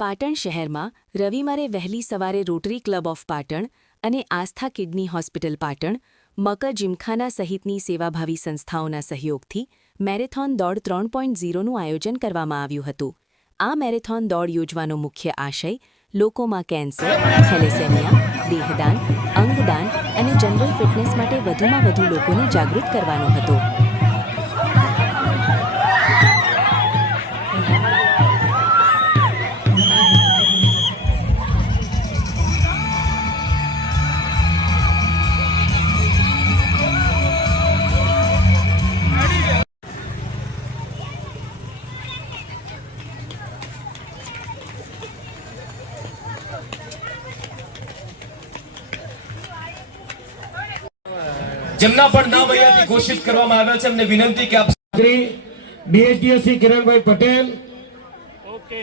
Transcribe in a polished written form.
પાટણ શહેરમાં રવિવારે વહેલી સવારે રોટરી ક્લબ ઓફ પાટણ અને આસ્થા કિડની હોસ્પિટલ પાટણ, મકર જીમખાના સહિતની સેવાભાવી સંસ્થાઓના સહયોગથી મેરેથોન દોડ 3.0નું આયોજન કરવામાં આવ્યું હતું. આ મેરેથોન દોડ યોજવાનો મુખ્ય આશય લોકોમાં કેન્સર, થેલેસેમિયા, દેહદાન, અંગદાન અને જનરલ ફિટનેસ માટે વધુમાં વધુ લોકોને જાગૃત કરવાનો હતો. જેમના પણ નામ અહીંયાથી ઘોષિત કરવામાં આવ્યા છે, અમને વિનંતી કે આપ શ્રી ડીએસડીએસસી કિરણભાઈ પટેલ, ઓકે.